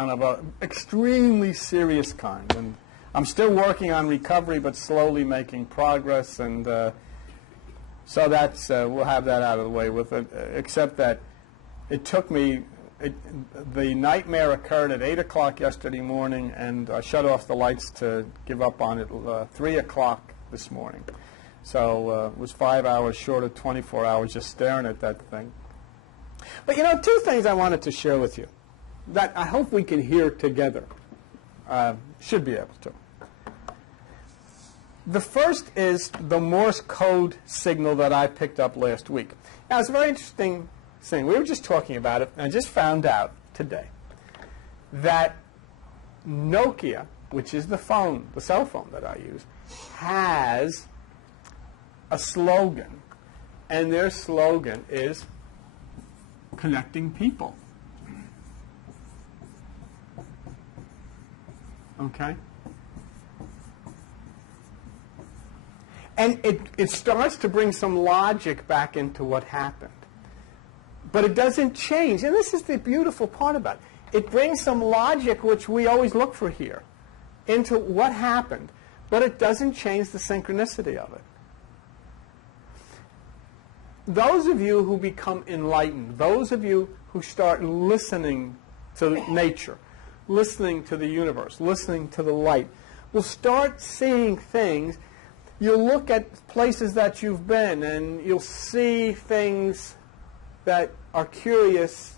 of an extremely serious kind. And I'm still working on recovery, but slowly making progress. And so that's we'll have that out of the way with it. Except that it took me. The nightmare occurred at 8 o'clock yesterday morning, and I shut off the lights to give up on it 3 o'clock this morning. So it was 5 hours short of 24 hours just staring at that thing. But you know, two things I wanted to share with you that I hope we can hear together. Should be able to. The first is the Morse code signal that I picked up last week. Now, it's a very interesting thing. We were just talking about it, and I just found out today that Nokia, which is the cell phone that I use, has a slogan, and their slogan is connecting people. Okay? And it starts to bring some logic back into what happened. But it doesn't change. And this is the beautiful part about it. It brings some logic, which we always look for here, into what happened. But it doesn't change the synchronicity of it. Those of you who become enlightened, those of you who start listening to nature, listening to the universe, listening to the light, will start seeing things. You'll look at places that you've been, and you'll see things that are curious,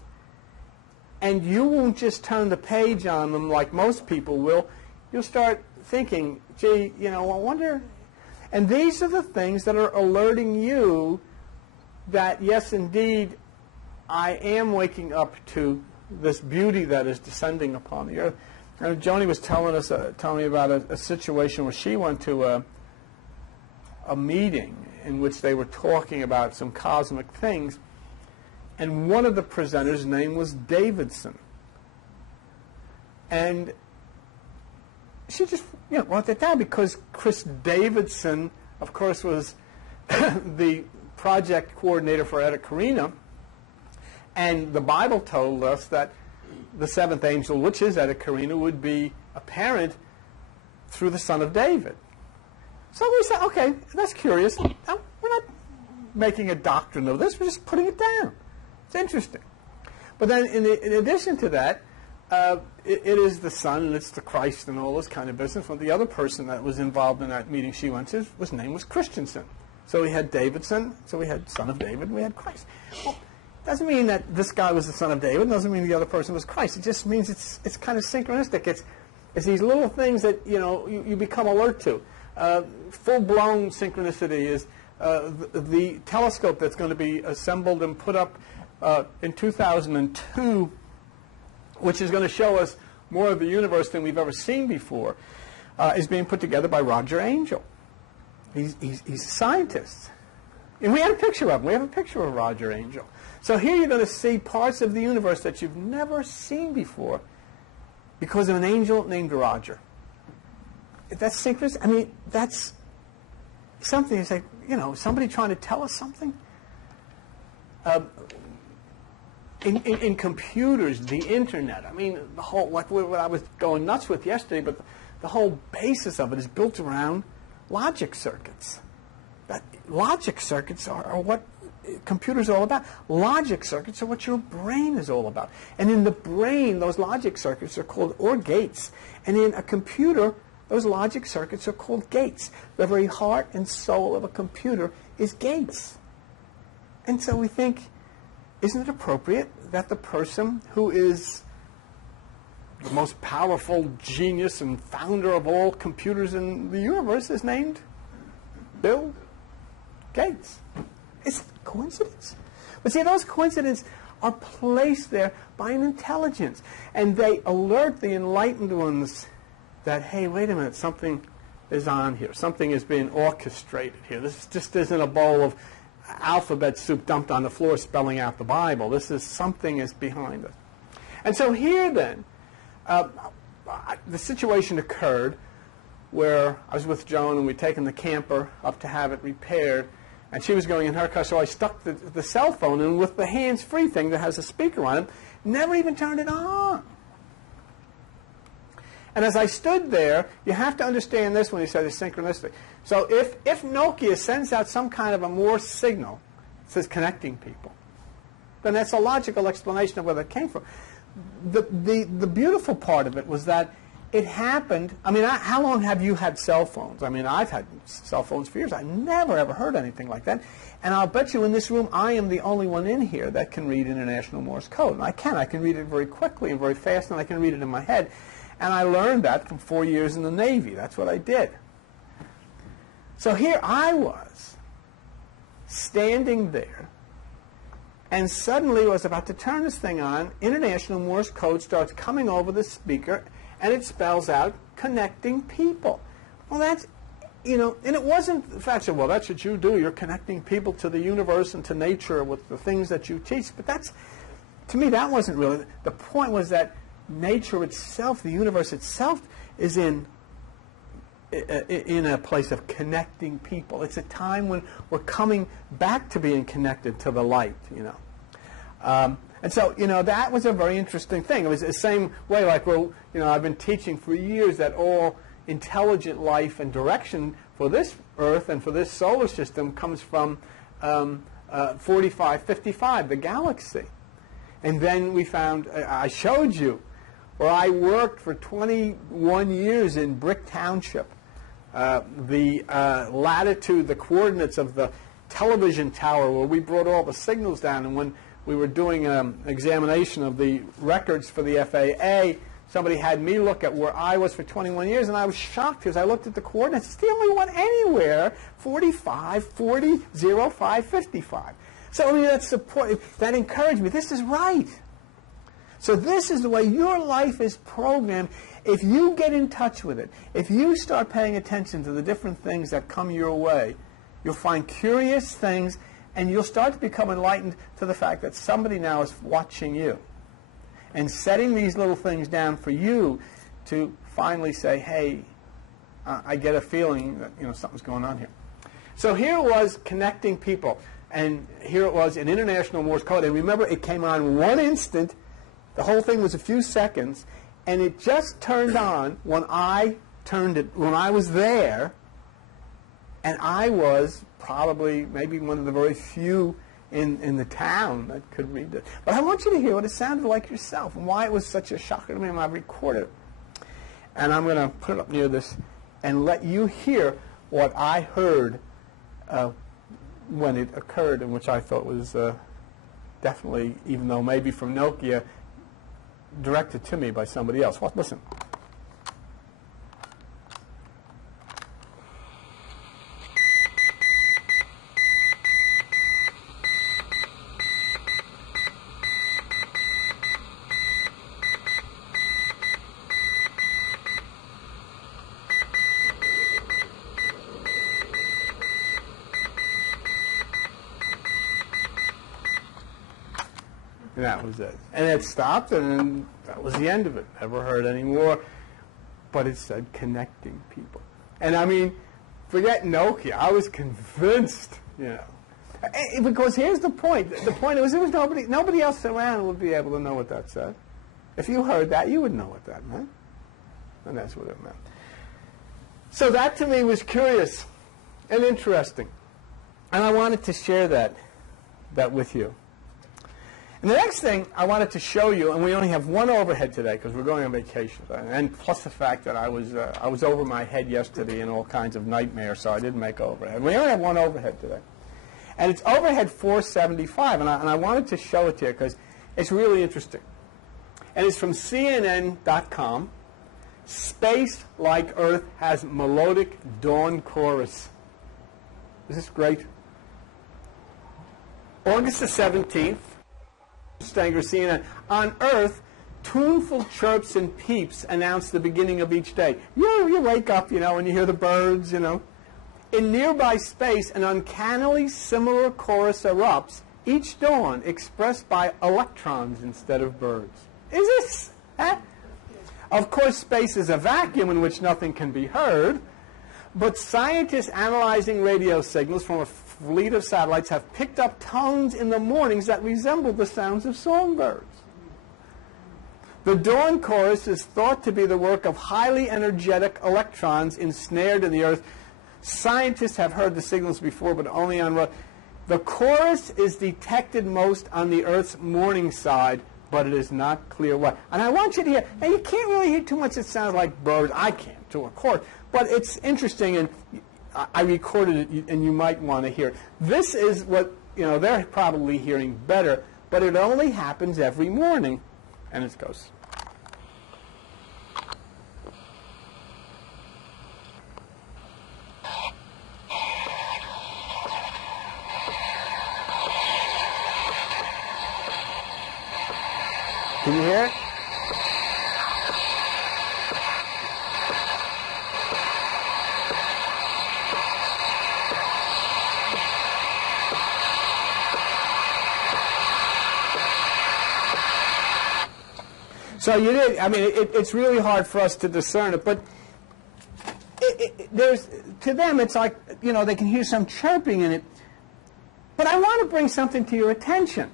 and you won't just turn the page on them like most people will. You'll start thinking, gee, you know, I wonder. And these are the things that are alerting you that, yes, indeed, I am waking up to this beauty that is descending upon the earth. And Joni was telling me about a situation where she went to a meeting in which they were talking about some cosmic things, and one of the presenters' name was Davidson. And she just wrote that down because Chris Davidson, of course, was the project coordinator for Etta Carina, and the Bible told us that the seventh angel, which is Etta Carina, would be apparent through the son of David. So we said, okay, that's curious. We're not making a doctrine of this. We're just putting it down. It's interesting. But then in addition to that, it is the Son, and it's the Christ and all this kind of business. Well, the other person that was involved in that meeting she went to, his name was Christensen. So we had Davidson, so we had Son of David, and we had Christ. Well, it doesn't mean that this guy was the Son of David. It doesn't mean the other person was Christ. It just means it's kind of synchronistic. It's these little things that you become alert to. Full-blown synchronicity is the telescope that's going to be assembled and put up in 2002, which is going to show us more of the universe than we've ever seen before, is being put together by Roger Angel. He's a scientist. And we had a picture of him. We have a picture of Roger Angel. So here you're going to see parts of the universe that you've never seen before because of an angel named Roger. That's synchronous. I mean, that's something. It's like, somebody trying to tell us something. In computers, the internet, I mean, the whole, like what I was going nuts with yesterday, but the whole basis of it is built around logic circuits. Logic circuits are what computers are all about. Logic circuits are what your brain is all about. And in the brain, those logic circuits are called OR gates. And in a computer, those logic circuits are called gates. The very heart and soul of a computer is gates. And so we think, isn't it appropriate that the person who is the most powerful genius and founder of all computers in the universe is named Bill Gates? It's a coincidence. But see, those coincidences are placed there by an intelligence. And they alert the enlightened ones that, hey, wait a minute, something is on here. Something is being orchestrated here. This just isn't a bowl of alphabet soup dumped on the floor spelling out the Bible. This is something is behind us. And so here then, the situation occurred where I was with Joan and we'd taken the camper up to have it repaired, and she was going in her car, so I stuck the cell phone in with the hands-free thing that has a speaker on it, never even turned it on. And as I stood there, you have to understand this when you say the synchronicity. So if Nokia sends out some kind of a Morse signal that says connecting people, then that's a logical explanation of where that came from. The beautiful part of it was that it happened. I mean, how long have you had cell phones? I mean, I've had cell phones for years. I never ever heard anything like that. And I'll bet you in this room, I am the only one in here that can read International Morse code. And I can read it very quickly and very fast, and I can read it in my head. And I learned that from 4 years in the Navy. That's what I did. So here I was, standing there, and suddenly I was about to turn this thing on. International Morse code starts coming over the speaker, and it spells out connecting people. Well, that's, you know, and it wasn't the fact that, well, that's what you do. You're connecting people to the universe and to nature with the things that you teach. But that's, to me, that wasn't really. The point was that nature itself, the universe itself, is in a place of connecting people. It's a time when we're coming back to being connected to the light, you know. And so, you know, that was a very interesting thing. It was the same way, like, well, you know, I've been teaching for years that all intelligent life and direction for this Earth and for this solar system comes from 4555, the galaxy. And then we found, I showed you, where I worked for 21 years in Brick Township. The latitude, the coordinates of the television tower where we brought all the signals down, and when we were doing an examination of the records for the FAA, somebody had me look at where I was for 21 years, and I was shocked because I looked at the coordinates. It's the only one anywhere, 45, 40, 05, 55. So, I mean, that encouraged me. This is right. So this is the way your life is programmed. If you get in touch with it, if you start paying attention to the different things that come your way, you'll find curious things, and you'll start to become enlightened to the fact that somebody now is watching you and setting these little things down for you to finally say, hey, I get a feeling that, you know, something's going on here. So here it was connecting people, and here it was in International Morse code. And remember, it came on one instant. The whole thing was a few seconds, and it just turned on when I turned it, when I was there, and I was probably maybe one of the very few in the town that could read it. But I want you to hear what it sounded like yourself and why it was such a shocker to me when I recorded it. And I'm going to put it up near this and let you hear what I heard when it occurred, and which I thought was definitely, even though maybe from Nokia, directed to me by somebody else. Well, listen. And that was it. And it stopped, and then that was the end of it. Never heard any more. But it said connecting people. And I mean, forget Nokia. I was convinced, you know. Because here's the point. The point was there was nobody else around would be able to know what that said. If you heard that, you would know what that meant. And that's what it meant. So that to me was curious and interesting. And I wanted to share that with you. And the next thing I wanted to show you, and we only have one overhead today because we're going on vacation, and plus the fact that I was over my head yesterday in all kinds of nightmares, so I didn't make overhead. We only have one overhead today. And it's overhead 475, and I wanted to show it to you because it's really interesting. And it's from CNN.com. Space like Earth has melodic dawn chorus. Is this great? August the 17th. Stanger CNN. On Earth, tuneful chirps and peeps announce the beginning of each day. You wake up, you know, and you hear the birds, you know. In nearby space, an uncannily similar chorus erupts, each dawn expressed by electrons instead of birds. Is this? Huh? Of course, space is a vacuum in which nothing can be heard, but scientists analyzing radio signals from a fleet of satellites have picked up tones in the mornings that resemble the sounds of songbirds. The dawn chorus is thought to be the work of highly energetic electrons ensnared in the earth. Scientists have heard the signals before, but only on... The chorus is detected most on the Earth's morning side, but it is not clear why. And I want you to hear, and you can't really hear too much. It sounds like birds. I can't, too, of course. But it's interesting, and I recorded it, and you might want to hear it. This is what, they're probably hearing better, but it only happens every morning. And it goes. Can you hear it? So you did. I mean, it's really hard for us to discern it, but there's, to them, it's like, they can hear some chirping in it. But I want to bring something to your attention.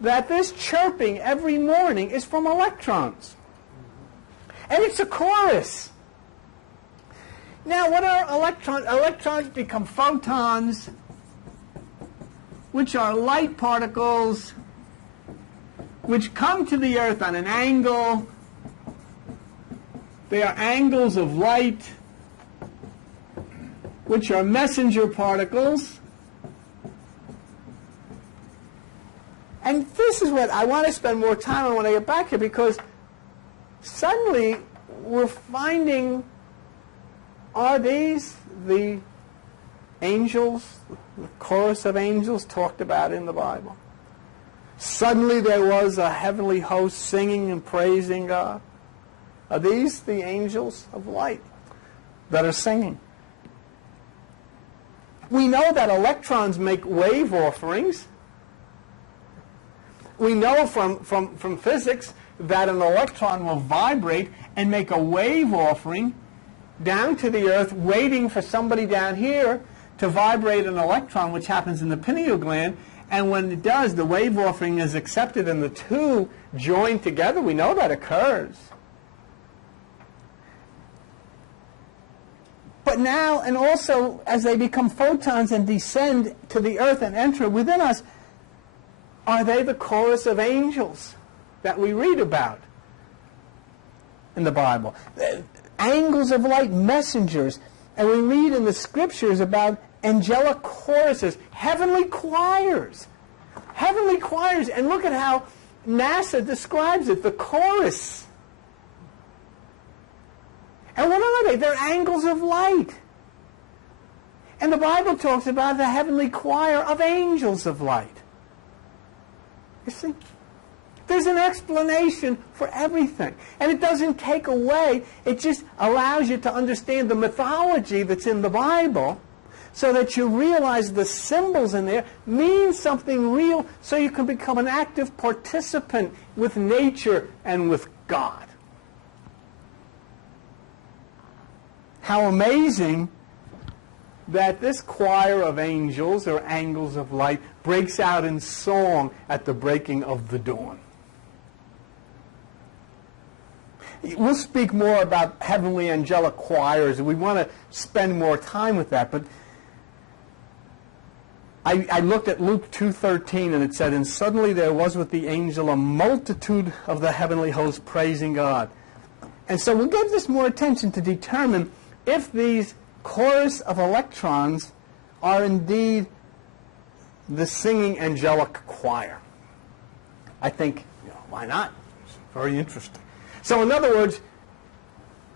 That this chirping every morning is from electrons. And it's a chorus. Now, what are electrons? Electrons become photons, which are light particles which come to the Earth on an angle. They are angles of light, which are messenger particles. And this is what I want to spend more time on when I get back here, because suddenly we're finding, are these the angels, the chorus of angels talked about in the Bible? Suddenly there was a heavenly host singing and praising God. Are these the angels of light that are singing? We know that electrons make wave offerings. We know from physics that an electron will vibrate and make a wave offering down to the Earth, waiting for somebody down here to vibrate an electron, which happens in the pineal gland. And when it does, the wave offering is accepted and the two join together. We know that occurs. But now, and also as they become photons and descend to the Earth and enter within us, are they the chorus of angels that we read about in the Bible? Angels of light, messengers. And we read in the scriptures about angelic choruses, heavenly choirs. Heavenly choirs. And look at how NASA describes it, the chorus. And what are they? They're angels of light. And the Bible talks about the heavenly choir of angels of light. You see? There's an explanation for everything. And it doesn't take away, it just allows you to understand the mythology that's in the Bible so that you realize the symbols in there mean something real, so you can become an active participant with nature and with God. How amazing that this choir of angels, or angels of light, breaks out in song at the breaking of the dawn. We'll speak more about heavenly angelic choirs, and we want to spend more time with that. But I looked at Luke 2:13, and it said, "And suddenly there was with the angel a multitude of the heavenly hosts praising God." And so we'll give this more attention to determine if these chorus of electrons are indeed the singing angelic choir. I think, why not? It's very interesting. So in other words,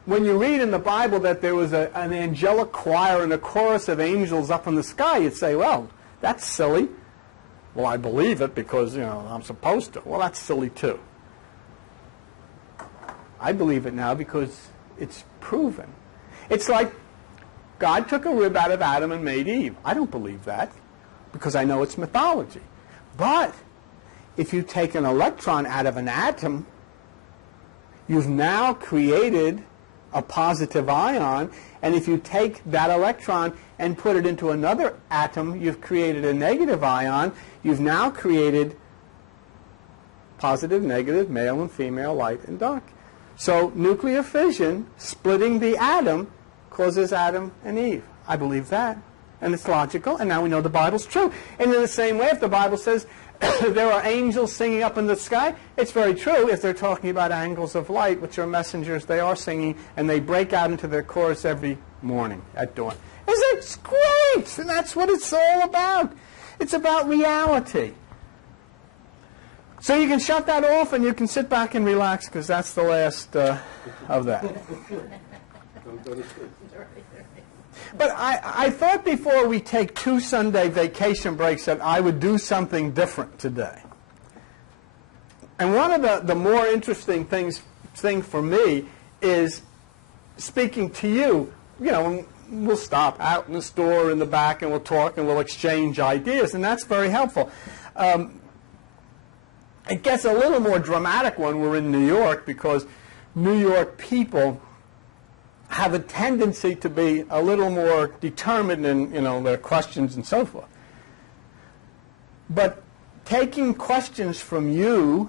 when you read in the Bible that there was an angelic choir and a chorus of angels up in the sky, you'd say, well, that's silly. Well, I believe it because, I'm supposed to. Well, that's silly too. I believe it now because it's proven. It's like God took a rib out of Adam and made Eve. I don't believe that because I know it's mythology. But if you take an electron out of an atom, you've now created a positive ion, and if you take that electron and put it into another atom, you've created a negative ion. You've now created positive, negative, male and female, light and dark. So nuclear fission, splitting the atom, causes Adam and Eve. I believe that. And it's logical, and now we know the Bible's true. And in the same way, if the Bible says there are angels singing up in the sky, it's very true if they're talking about angels of light, which are messengers. They are singing, and they break out into their chorus every morning at dawn. It's great, and that's what it's all about. It's about reality. So you can shut that off, and you can sit back and relax, because that's the last of that. Don't go to sleep. But I thought before we take 2 Sunday vacation breaks that I would do something different today. And one of the more interesting thing for me is speaking to you. You know, we'll stop out in the store in the back and we'll talk and we'll exchange ideas, and that's very helpful. It gets a little more dramatic when we're in New York, because New York people have a tendency to be a little more determined in, their questions and so forth. But taking questions from you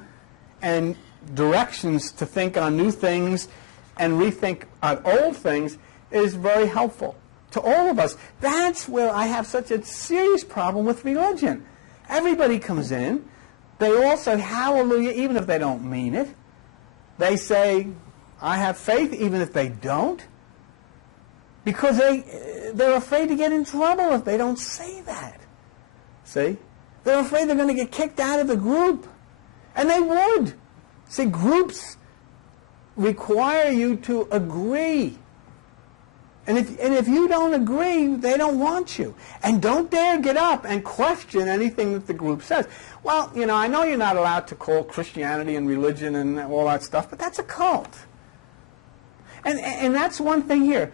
and directions to think on new things and rethink on old things is very helpful to all of us. That's where I have such a serious problem with religion. Everybody comes in, they all say hallelujah even if they don't mean it. They say, I have faith even if they don't, because they're afraid to get in trouble if they don't say that. See? They're afraid they're going to get kicked out of the group. And they would. See, groups require you to agree. And if you don't agree, they don't want you. And don't dare get up and question anything that the group says. Well, I know you're not allowed to call Christianity and religion and all that stuff, but that's a cult. And that's one thing here.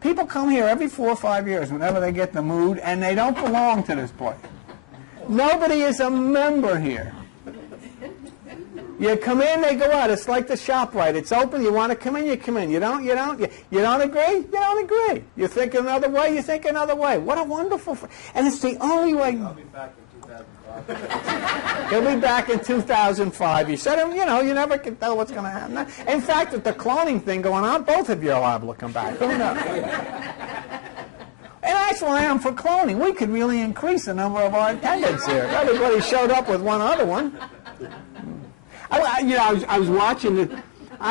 People come here every 4 or 5 years whenever they get in the mood, and they don't belong to this place. Nobody is a member here. You come in, they go out. It's like the ShopRite. It's open. You want to come in, you come in. You don't agree? You don't agree. You think another way, you think another way. What a wonderful... And it's the only way... I'll be back in 2005. He'll be back in 2005. He said, you never can tell what's going to happen. In fact, with the cloning thing going on, both of you are liable to come back. Who knows? And that's why I'm for cloning. We could really increase the number of our attendants here. If everybody showed up with one other one. I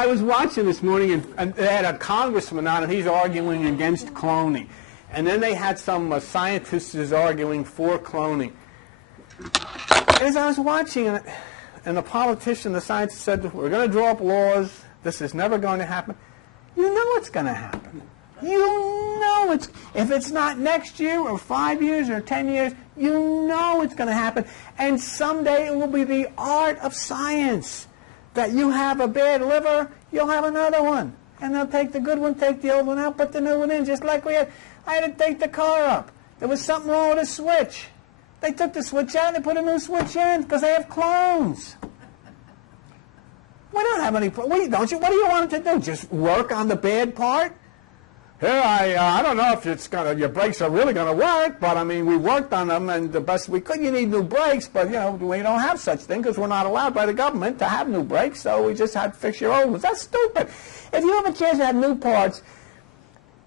was watching this morning, and they had a congressman on, and he's arguing against cloning. And then they had some scientists who's arguing for cloning. As I was watching it, and the politician, the scientist said, we're going to draw up laws. This is never going to happen. You know it's going to happen. You know if it's not next year or 5 years or 10 years, you know it's going to happen. And someday it will be the art of science that you have a bad liver, you'll have another one. And they'll take the good one, take the old one out, put the new one in, just like I had to take the car up. There was something wrong with the switch. They took the switch out and they put a new switch in because they have clones. We don't have any... Don't you? What do you want it to do? Just work on the bad part? Here, I don't know if your brakes are really going to work, but, we worked on them and the best we could. You need new brakes, but, we don't have such thing because we're not allowed by the government to have new brakes, so we just had to fix your old ones. That's stupid. If you have a chance to have new parts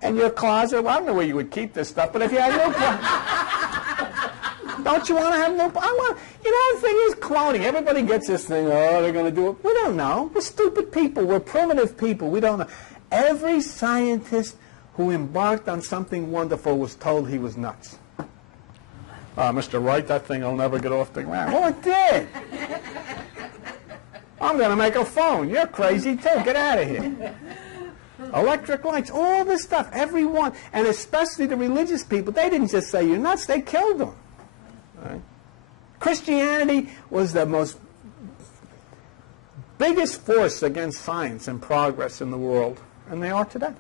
in your closet, well, I don't know where you would keep this stuff, but if you had new parts... Don't you want to have new... the thing is cloning. Everybody gets this thing, they're going to do it. We don't know. We're stupid people. We're primitive people. We don't know. Every scientist who embarked on something wonderful was told he was nuts. Mr. Wright, that thing will never get off the ground. Well, it did. I'm going to make a phone. You're crazy, too. Get out of here. Electric lights, all this stuff, everyone, and especially the religious people, they didn't just say you're nuts, they killed them. Right? Christianity was the most biggest force against science and progress in the world, and they are today.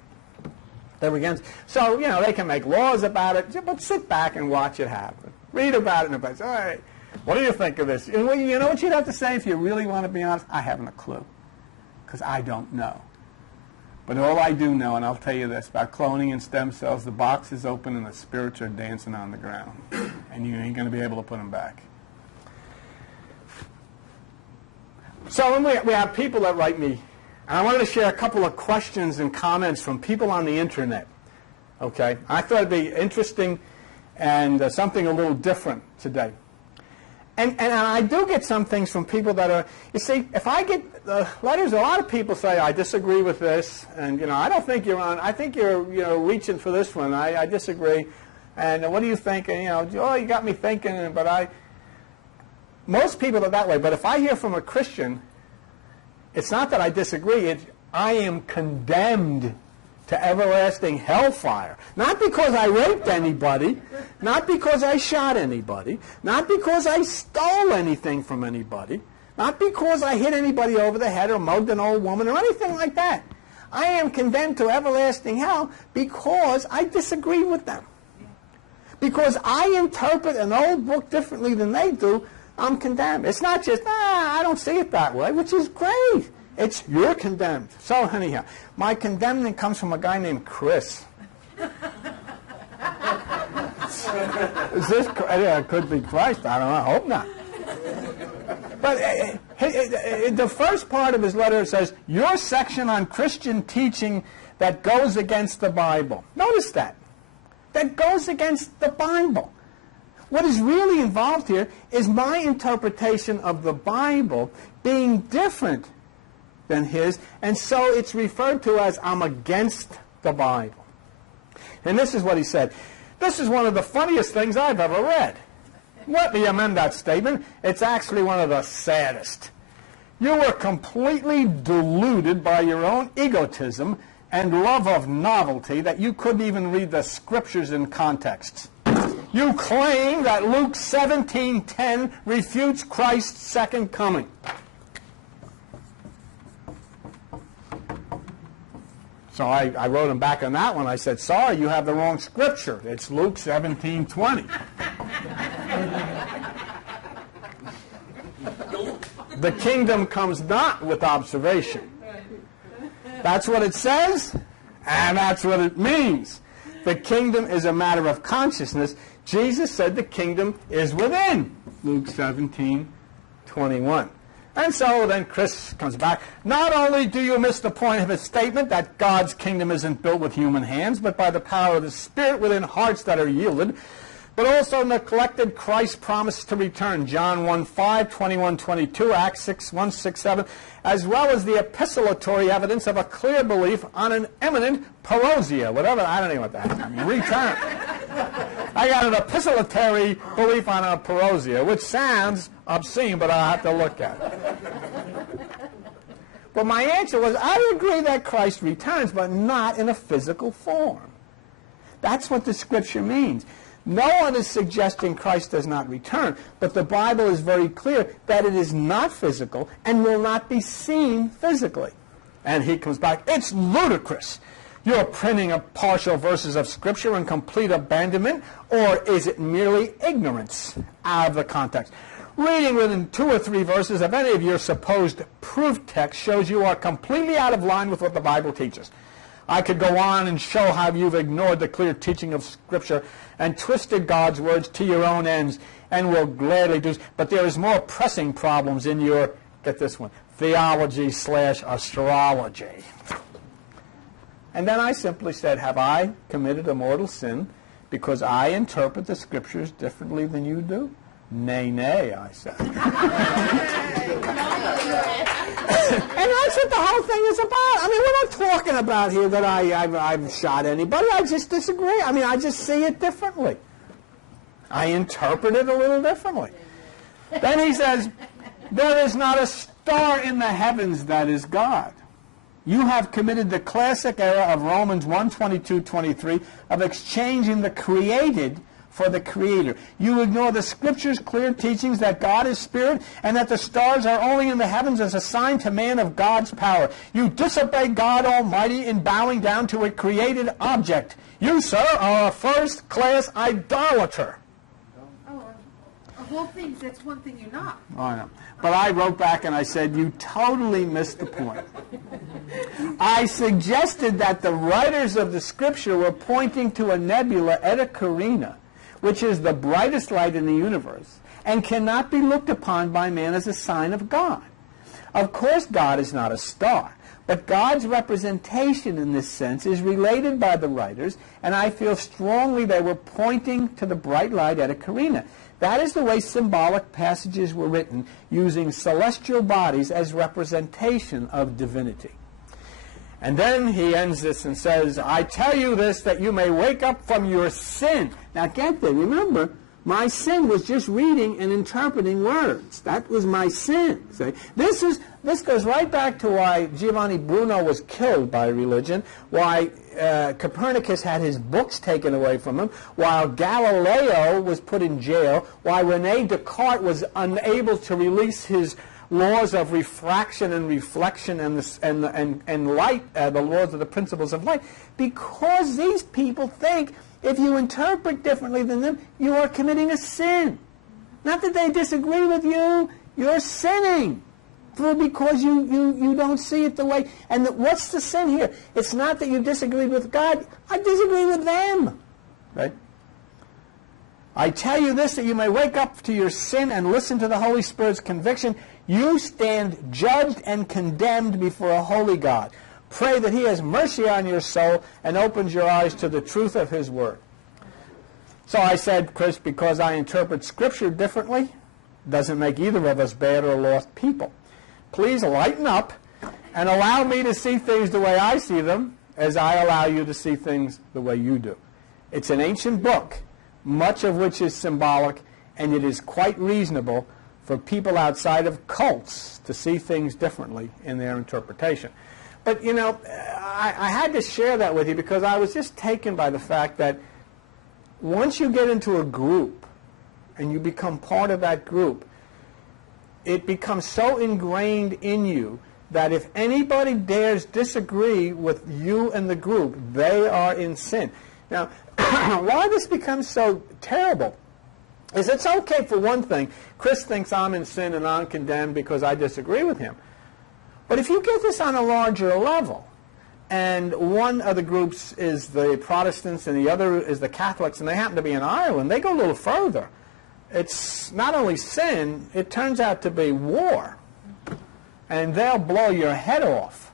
They were against. So, they can make laws about it, but sit back and watch it happen. Read about it in a place. All right, what do you think of this? You know what you'd have to say if you really want to be honest? I haven't a clue, because I don't know. But all I do know, and I'll tell you this, about cloning and stem cells, the box is open and the spirits are dancing on the ground. And you ain't going to be able to put them back. So when we have people that write me, and I wanted to share a couple of questions and comments from people on the internet. Okay, I thought it'd be interesting and something a little different today. And I do get some things from people that are, you see, if I get letters, a lot of people say, I disagree with this, and, I don't think you're on, I think you're, reaching for this one, I disagree, and what do you think, and, oh, you got me thinking, but most people are that way, but if I hear from a Christian, it's not that I disagree, it's I am condemned to everlasting hellfire. Not because I raped anybody, not because I shot anybody, not because I stole anything from anybody, not because I hit anybody over the head or mugged an old woman or anything like that. I am condemned to everlasting hell because I disagree with them. Because I interpret an old book differently than they do, I'm condemned. It's not just, I don't see it that way, which is great. It's, you're condemned. So anyhow, my condemning comes from a guy named Chris. Is this, it could be Christ, I don't know, I hope not. But the first part of his letter says, your section on Christian teaching that goes against the Bible. Notice that. That goes against the Bible. What is really involved here is my interpretation of the Bible being different than his, and so it's referred to as I'm against the Bible. And this is what he said. This is one of the funniest things I've ever read. Let me amend that statement. It's actually one of the saddest. You were completely deluded by your own egotism and love of novelty that you couldn't even read the scriptures in context. You claim that Luke 17:10 refutes Christ's second coming. So I wrote him back on that one. I said, sorry, you have the wrong scripture. It's Luke 17:20. The kingdom comes not with observation. That's what it says, and that's what it means. The kingdom is a matter of consciousness. Jesus said the kingdom is within. Luke 17:21. And so then Chris comes back. Not only do you miss the point of his statement that God's kingdom isn't built with human hands, but by the power of the Spirit within hearts that are yielded, but also neglected Christ's promise to return, John 1:5, 21:22, Acts 6:1, 6, 7, as well as the epistolatory evidence of a clear belief on an imminent parousia, whatever, I don't know what that is, return. I got an epistolatory belief on a parousia, which sounds obscene, but I'll have to look at it. But my answer was, I agree that Christ returns, but not in a physical form. That's what the scripture means. No one is suggesting Christ does not return, but the Bible is very clear that it is not physical and will not be seen physically. And he comes back, it's ludicrous. You're printing a partial verses of Scripture in complete abandonment, or is it merely ignorance out of the context? Reading within 2 or 3 verses of any of your supposed proof text shows you are completely out of line with what the Bible teaches. I could go on and show how you've ignored the clear teaching of Scripture and twisted God's words to your own ends, and will gladly do so. But there is more pressing problems in your, get this one, theology/astrology. And then I simply said, have I committed a mortal sin because I interpret the Scriptures differently than you do? Nay, nay, I said. And that's what the whole thing is about. I mean, we're not talking about here that I've shot anybody. I just disagree. I mean, I just see it differently. I interpret it a little differently. Then he says, there is not a star in the heavens that is God. You have committed the classic error of Romans 1:22-23 of exchanging the created for the Creator. You ignore the Scripture's clear teachings that God is Spirit and that the stars are only in the heavens as a sign to man of God's power. You disobey God Almighty in bowing down to a created object. You, sir, are a first-class idolater. Oh, of all things, that's one thing you're not. Oh, I know. But I wrote back and I said, you totally missed the point. I suggested that the writers of the Scripture were pointing to a nebula, Eta Carina, which is the brightest light in the universe, and cannot be looked upon by man as a sign of God. Of course, God is not a star. But God's representation in this sense is related by the writers, and I feel strongly they were pointing to the bright light Eta Carina. That is the way symbolic passages were written, using celestial bodies as representation of divinity. And then he ends this and says, I tell you this that you may wake up from your sin. Now get that, remember, my sin was just reading and interpreting words. That was my sin. See? This goes right back to why Giovanni Bruno was killed by religion, why Copernicus had his books taken away from him, while Galileo was put in jail, why René Descartes was unable to release his laws of refraction and reflection and light, the laws of the principles of light, because these people think if you interpret differently than them, you are committing a sin. Not that they disagree with you, you're sinning because you don't see it the way. And what's the sin here? It's not that you disagree with God, I disagree with them. Right? I tell you this, that you may wake up to your sin and listen to the Holy Spirit's conviction. You stand judged and condemned before a holy God. Pray that he has mercy on your soul and opens your eyes to the truth of his word. So I said, Chris, because I interpret Scripture differently, doesn't make either of us bad or lost people. Please lighten up and allow me to see things the way I see them as I allow you to see things the way you do. It's an ancient book, much of which is symbolic, and it is quite reasonable for people outside of cults to see things differently in their interpretation. But, you know, I had to share that with you because I was just taken by the fact that once you get into a group and you become part of that group, it becomes so ingrained in you that if anybody dares disagree with you and the group, they are in sin. Now, why this becomes so terrible is it's okay for one thing. Chris thinks I'm in sin and I'm condemned because I disagree with him. But if you get this on a larger level, and one of the groups is the Protestants and the other is the Catholics, and they happen to be in Ireland, they go a little further. It's not only sin, it turns out to be war. And they'll blow your head off.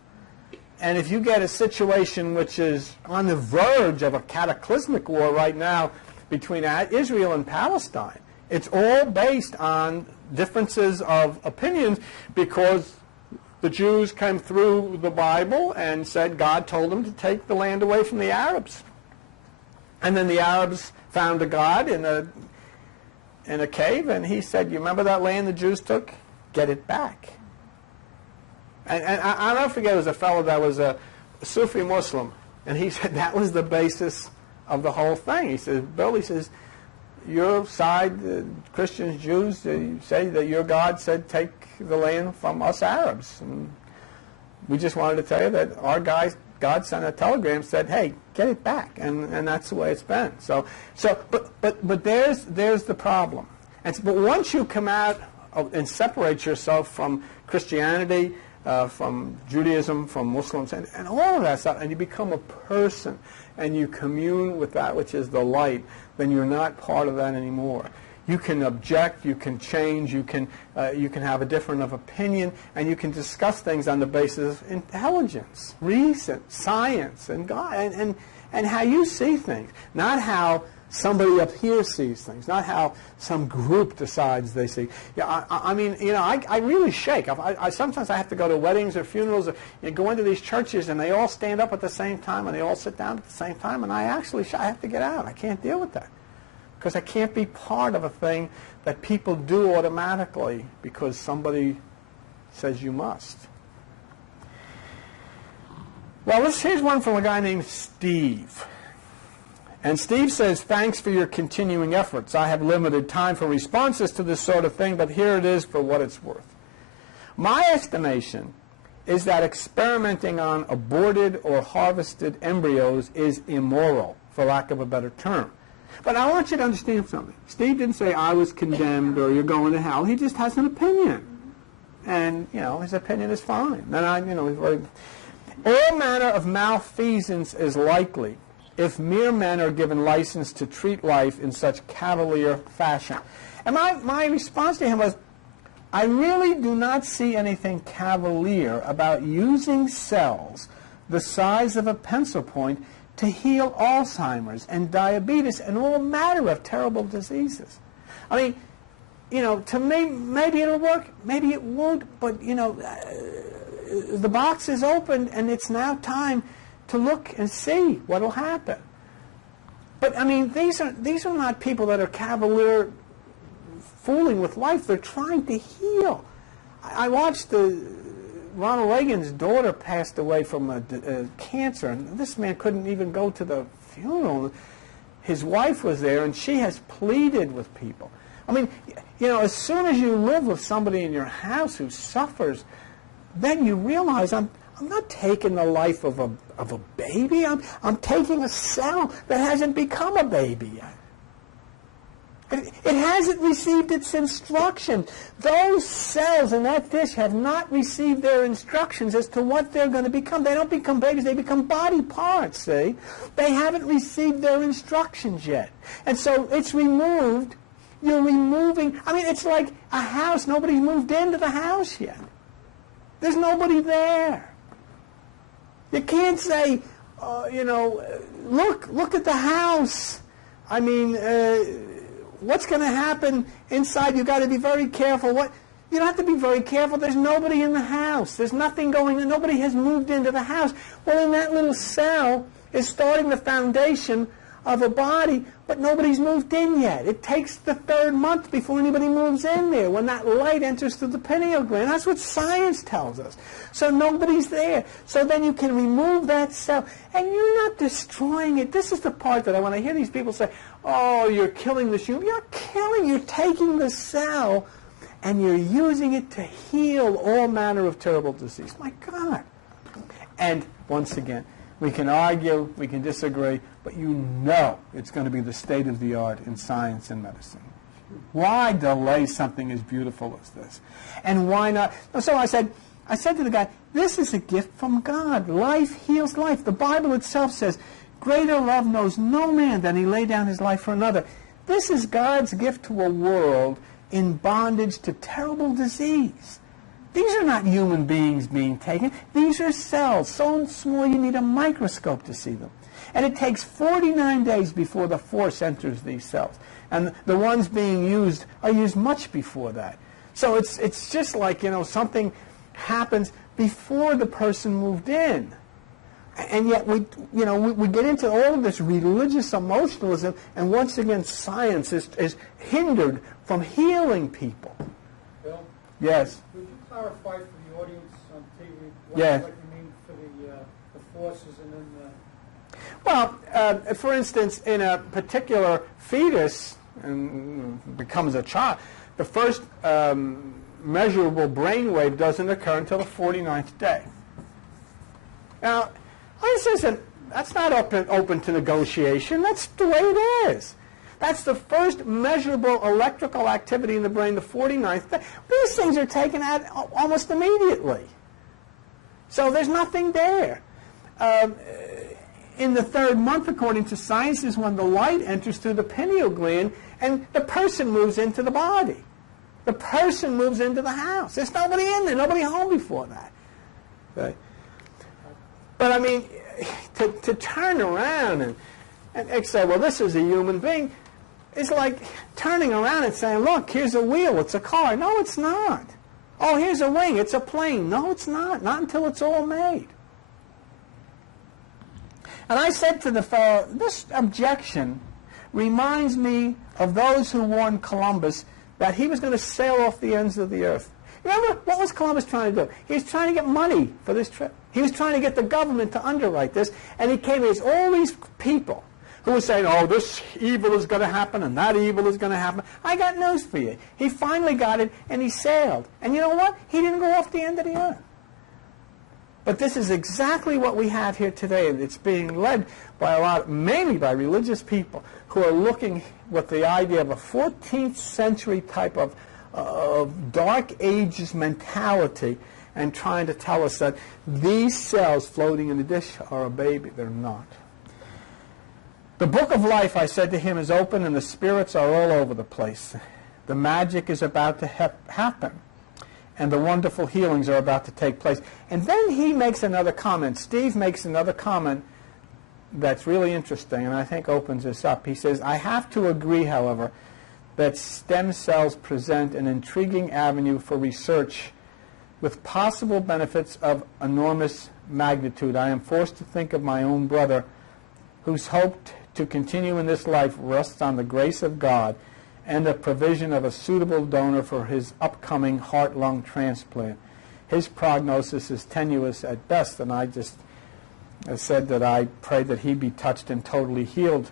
And if you get a situation which is on the verge of a cataclysmic war right now between Israel and Palestine, it's all based on differences of opinions because the Jews came through the Bible and said God told them to take the land away from the Arabs. And then the Arabs found a God in a cave, and he said, you remember that land the Jews took? Get it back. And I'll never forget, there was a fellow that was a Sufi Muslim, and he said that was the basis of the whole thing. He says, Bill, he says, your side, Christians, Jews, you say that your God said take the land from us Arabs. And we just wanted to tell you that our God sent a telegram, said, hey, get it back. And that's the way it's been. But there's the problem. But once you come out and separate yourself from Christianity, from Judaism, from Muslims, and all of that stuff, and you become a person, and you commune with that which is the light, then you're not part of that anymore. You can object, you can change, you can have a different of opinion, and you can discuss things on the basis of intelligence, reason, science, and God, and how you see things, not how somebody up here sees things, not how some group decides they see. Yeah, I mean, you know, I really shake. Sometimes I have to go to weddings or funerals, or go into these churches, and they all stand up at the same time, and they all sit down at the same time, and I have to get out. I can't deal with that. Because I can't be part of a thing that people do automatically because somebody says you must. Well, here's one from a guy named Steve. And Steve says, thanks for your continuing efforts. I have limited time for responses to this sort of thing, but here it is for what it's worth. My estimation is that experimenting on aborted or harvested embryos is immoral, for lack of a better term. But I want you to understand something. Steve didn't say I was condemned or you're going to hell. He just has an opinion. And, you know, his opinion is fine. And all manner of malfeasance is likely if mere men are given license to treat life in such cavalier fashion. And my response to him was, I really do not see anything cavalier about using cells the size of a pencil point to heal Alzheimer's and diabetes and all manner of terrible diseases. I mean, you know, to me, maybe it'll work, maybe it won't, but, you know, the box is open and it's now time to look and see what will happen. But, I mean, these are not people that are cavalier fooling with life. They're trying to heal. I watched Ronald Reagan's daughter passed away from a cancer, and this man couldn't even go to the funeral. His wife was there, and she has pleaded with people. I mean, you know, as soon as you live with somebody in your house who suffers, then you realize I'm not taking the life of a baby. I'm taking a cell that hasn't become a baby yet. It hasn't received its instruction. Those cells in that dish have not received their instructions as to what they're going to become. They don't become babies, they become body parts, see? They haven't received their instructions yet. And so it's removed. You're removing, I mean, it's like a house. Nobody's moved into the house yet. There's nobody there. You can't say, you know, look at the house. I mean, what's going to happen inside? You've got to be very careful. You don't have to be very careful. There's nobody in the house. There's nothing going on. Nobody has moved into the house. Well, in that little cell is starting the foundation of a body, but nobody's moved in yet. It takes the 3rd month before anybody moves in there, when that light enters through the pineal gland. That's what science tells us. So nobody's there. So then you can remove that cell, and you're not destroying it. This is the part that when I hear these people say, oh, you're killing the human. You're killing. You're taking the cell, and you're using it to heal all manner of terrible disease. My God. And once again, we can argue, we can disagree, but you know it's going to be the state of the art in science and medicine. Why delay something as beautiful as this? And why not? So I said to the guy, this is a gift from God. Life heals life. The Bible itself says, greater love knows no man than he lay down his life for another. This is God's gift to a world in bondage to terrible disease. These are not human beings being taken. These are cells, so small you need a microscope to see them. And it takes 49 days before the force enters these cells. And the ones being used are used much before that. So it's just like, you know, something happens before the person moved in. And yet we get into all of this religious emotionalism, and once again science is hindered from healing people. Bill? Yes. Would you clarify for the audience on TV what you mean for the forces and then Well, for instance, in a particular fetus and becomes a child, the first measurable brainwave doesn't occur until the 49th day. Now, that's not open to negotiation. That's the way it is. That's the first measurable electrical activity in the brain, the 49th day. These things are taken out almost immediately. So there's nothing there. In the 3rd month, according to science, is when the light enters through the pineal gland and the person moves into the body. The person moves into the house. There's nobody in there, nobody home before that. Okay. But I mean, to turn around and say, well, this is a human being, is like turning around and saying, look, here's a wheel, it's a car. No, it's not. Oh, here's a wing, it's a plane. No, it's not. Not until it's all made. And I said to the fellow, this objection reminds me of those who warned Columbus that he was going to sail off the ends of the earth. Remember, what was Columbus trying to do? He was trying to get money for this trip. He was trying to get the government to underwrite this, and he came against all these people who were saying, oh, this evil is going to happen, and that evil is going to happen. I got news for you. He finally got it, and he sailed. And you know what? He didn't go off the end of the earth. But this is exactly what we have here today, and it's being led by mainly by religious people who are looking with the idea of a 14th century type of Dark Ages mentality and trying to tell us that these cells floating in the dish are a baby. They're not. The book of life, I said to him, is open and the spirits are all over the place. The magic is about to happen. and the wonderful healings are about to take place. And then he makes another comment. Steve makes another comment that's really interesting, and I think opens this up. He says, I have to agree, however, that stem cells present an intriguing avenue for research with possible benefits of enormous magnitude. I am forced to think of my own brother, whose hope to continue in this life rests on the grace of God and the provision of a suitable donor for his upcoming heart-lung transplant. His prognosis is tenuous at best, and I just said that I pray that he be touched and totally healed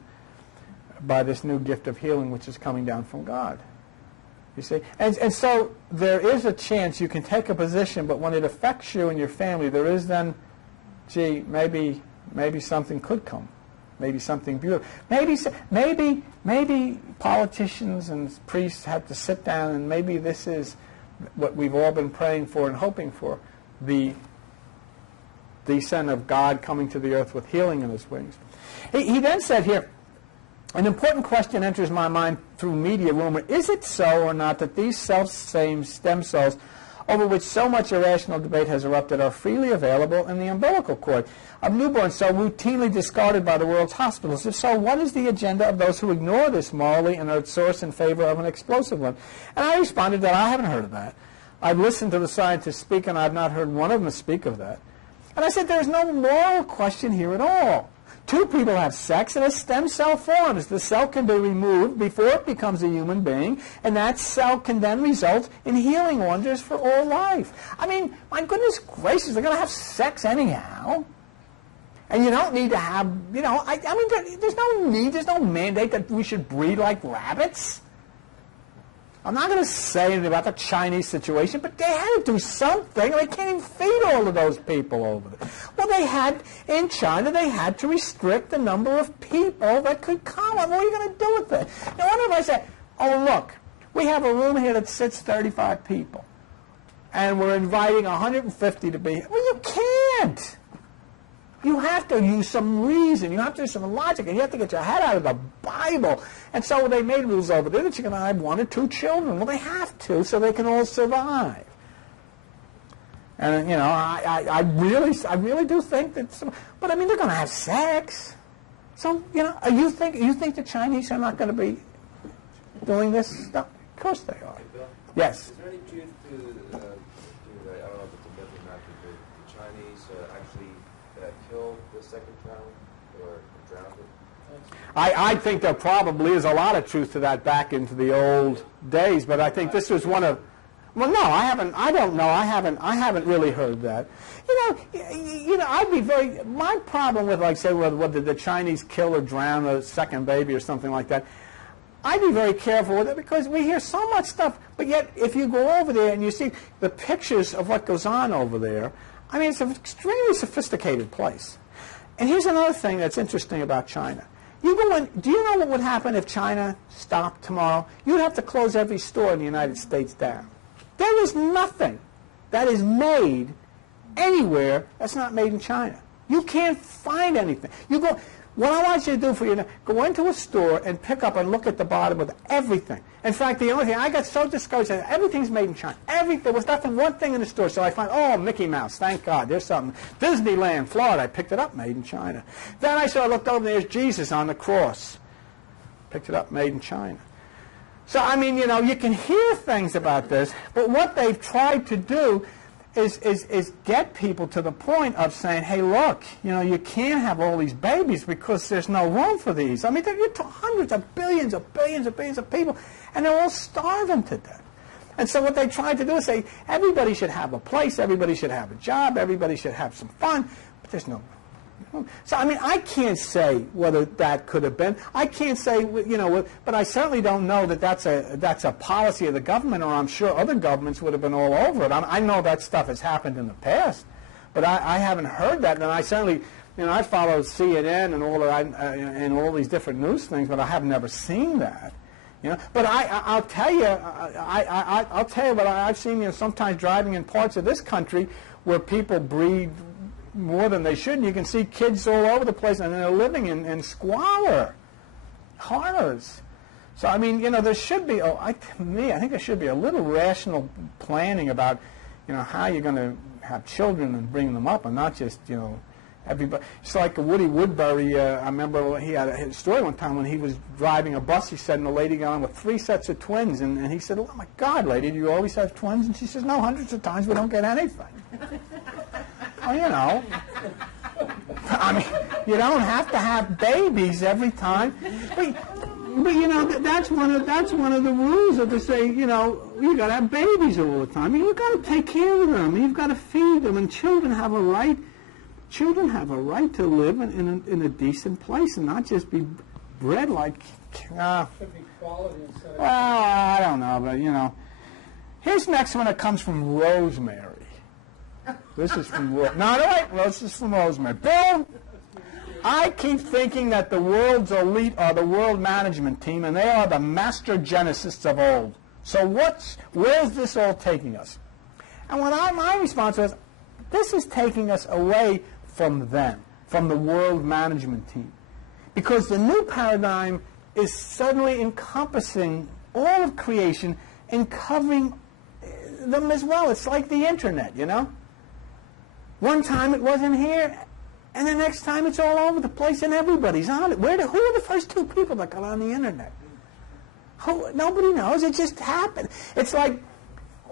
by this new gift of healing which is coming down from God. You see? And so there is a chance you can take a position, but when it affects you and your family, there is then, gee, maybe something could come. Maybe something beautiful. Maybe politicians and priests have to sit down, and maybe this is what we've all been praying for and hoping for, the descent of God coming to the earth with healing in his wings. He then said here, an important question enters my mind through media rumor. Is it so or not that these self-same stem cells over which so much irrational debate has erupted are freely available in the umbilical cord of newborns so routinely discarded by the world's hospitals? If so, what is the agenda of those who ignore this morally and are source in favor of an explosive one? And I responded that I haven't heard of that. I've listened to the scientists speak, and I've not heard one of them speak of that. And I said there's no moral question here at all. Two people have sex and a stem cell forms. The cell can be removed before it becomes a human being, and that cell can then result in healing wonders for all life. I mean, my goodness gracious, they're going to have sex anyhow. And you don't need to have, you know, I mean, there's no need, there's no mandate that we should breed like rabbits. I'm not going to say anything about the Chinese situation, but they had to do something. They can't even feed all of those people over there. Well, they had, in China, they had to restrict the number of people that could come. What are you going to do with it? Now, what if I say, oh, look, we have a room here that sits 35 people, and we're inviting 150 to be here. Well, you can't. You have to use some reason. You have to use some logic, and you have to get your head out of the Bible. And so they made rules over there that you can have 1 or 2 children. Well, they have to, so they can all survive. And you know, I really do think that. But I mean, they're going to have sex. So you know, you think the Chinese are not going to be doing this stuff? Of course they are. Bill, Yes. is there any truth to I don't know if it's a myth or not, but the Chinese actually killed the second child or drowned it? I think there probably is a lot of truth to that back into the old days, but I think this was one of. Well, no, I haven't. I don't know. I haven't really heard that. You know, I'd be very. My problem with, like, say, whether the Chinese kill or drown a second baby or something like that, I'd be very careful with it because we hear so much stuff. But yet, if you go over there and you see the pictures of what goes on over there, I mean, it's an extremely sophisticated place. And here's another thing that's interesting about China. You go in, do you know what would happen if China stopped tomorrow? You'd have to close every store in the United States down. There is nothing that is made anywhere that's not made in China. You can't find anything. You go. What I want you to do for you, go into a store and pick up and look at the bottom of everything. In fact, the only thing, I got so discouraged that everything's made in China. There was nothing, one thing in the store. So I find, oh, Mickey Mouse, thank God, there's something. Disneyland, Florida, I picked it up, made in China. Then I looked over, there's Jesus on the cross. Picked it up, made in China. So, I mean, you know, you can hear things about this, but what they've tried to do is get people to the point of saying, hey, look, you know, you can't have all these babies because there's no room for these. I mean, you're hundreds of billions of people, and they're all starving to death. And so what they tried to do is say, everybody should have a place, everybody should have a job, everybody should have some fun, but there's no room. So, I mean, I can't say whether that could have been. I can't say, you know, but I certainly don't know that that's a policy of the government, or I'm sure other governments would have been all over it. I know that stuff has happened in the past, but I haven't heard that, and I certainly, you know, I follow CNN and all these different news things, but I have never seen that. You know, but I'll tell you, I'll tell you what I've seen. You know, sometimes driving in parts of this country where people breed more than they should, and you can see kids all over the place, and they're living in squalor, horrors. So, I mean, there should be, I think there should be a little rational planning about, how you're going to have children and bring them up, and not just, everybody. It's like Woody Woodbury. I remember he had a story one time when he was driving a bus, he said, and the lady got on with 3 sets of twins, and he said, oh my God, lady, do you always have twins? And she says, no, hundreds of times we don't get anything. Well, I mean, you don't have to have babies every time. But that's one of the rules of to say, you got to have babies all the time. You've got to take care of them. You've got to feed them, and children have a right. Children have a right to live in a decent place and not just be bred like. Well, I don't know, but here's the next one that comes from Rosemary. This is from this is from Rosemary. Bill, I keep thinking that the world's elite are the world management team, and they are the master geneticists of old. So where's this all taking us? And my response was, this is taking us away from them, from the world management team. Because the new paradigm is suddenly encompassing all of creation and covering them as well. It's like the internet, One time it wasn't here, and the next time it's all over the place, and everybody's on it. Who are the first 2 people that got on the internet? Nobody knows. It just happened. It's like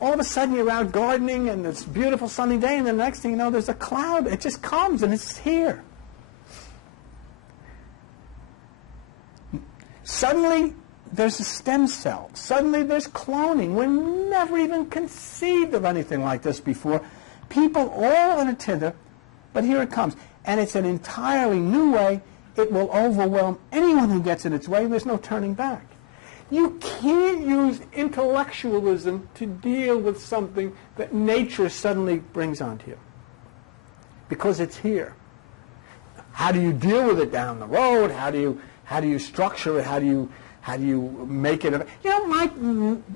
all of a sudden you're out gardening, and it's a beautiful sunny day, and the next thing you know, there's a cloud. It just comes, and it's here. Suddenly, there's a stem cell. Suddenly, there's cloning. We never even conceived of anything like this before. People all in a tither, but here it comes. And it's an entirely new way. It will overwhelm anyone who gets in its way. There's no turning back. You can't use intellectualism to deal with something that nature suddenly brings onto you, because it's here. How do you deal with it down the road? How do you structure it? How do you make it?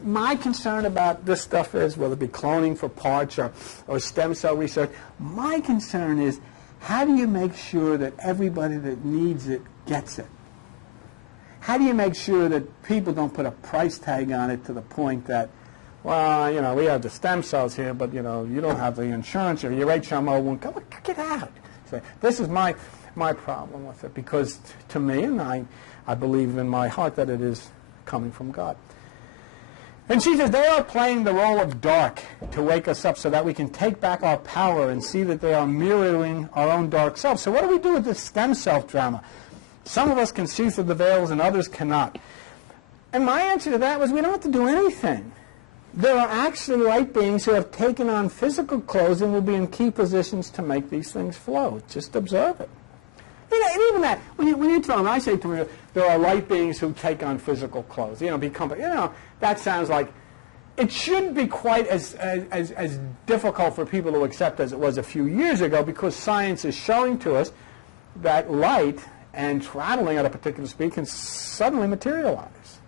My concern about this stuff is, whether it be cloning for parts or stem cell research, my concern is, how do you make sure that everybody that needs it gets it? How do you make sure that people don't put a price tag on it to the point that, well, we have the stem cells here, but, you don't have the insurance, or your HMO won't come. Get out. So this is my problem with it, because to me, and I believe in my heart that it is coming from God. And she says, they are playing the role of dark to wake us up so that we can take back our power and see that they are mirroring our own dark selves. So what do we do with this stem cell drama? Some of us can see through the veils and others cannot. And my answer to that was, we don't have to do anything. There are actually light beings who have taken on physical clothes and will be in key positions to make these things flow. Just observe it. And even that, when you tell them, I say to them, there are light beings who take on physical clothes. That sounds like, it shouldn't be quite as difficult for people to accept as it was a few years ago, because science is showing to us that light and traveling at a particular speed can suddenly materialize,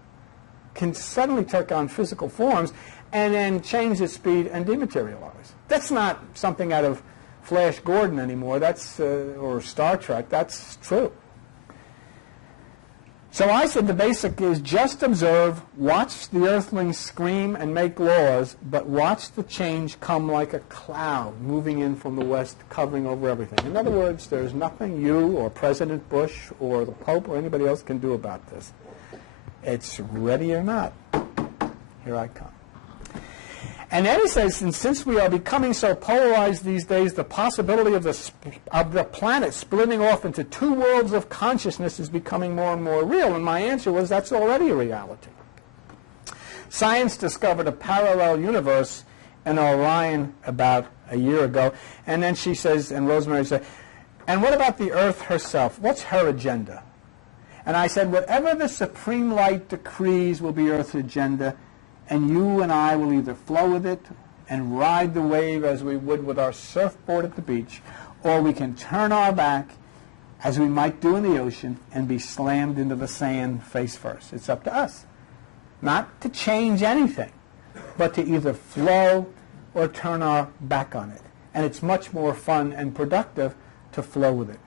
can suddenly take on physical forms, and then change its speed and dematerialize. That's not something out of Flash Gordon anymore. That's or Star Trek. That's true. So I said the basic is just observe, watch the earthlings scream and make laws, but watch the change come like a cloud moving in from the west, covering over everything. In other words, there's nothing you or President Bush or the Pope or anybody else can do about this. It's ready or not. Here I come. And then he says, and since we are becoming so polarized these days, the possibility of the planet splitting off into 2 worlds of consciousness is becoming more and more real. And my answer was, that's already a reality. Science discovered a parallel universe in Orion about a year ago. And then she says, and Rosemary said, and what about the Earth herself? What's her agenda? And I said, whatever the supreme light decrees will be Earth's agenda, and you and I will either flow with it and ride the wave as we would with our surfboard at the beach, or we can turn our back, as we might do in the ocean, and be slammed into the sand face first. It's up to us. Not to change anything, but to either flow or turn our back on it. And it's much more fun and productive to flow with it.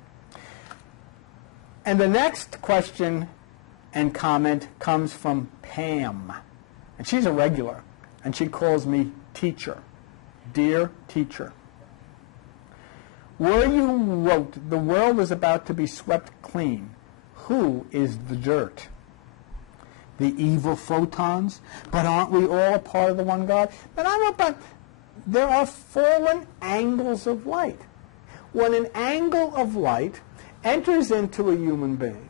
And the next question and comment comes from Pam. And she's a regular. And she calls me teacher. Dear teacher. Where you wrote, the world is about to be swept clean. Who is the dirt? The evil photons? But aren't we all a part of the one God? But I wrote back, there are fallen angles of light. When an angle of light enters into a human being,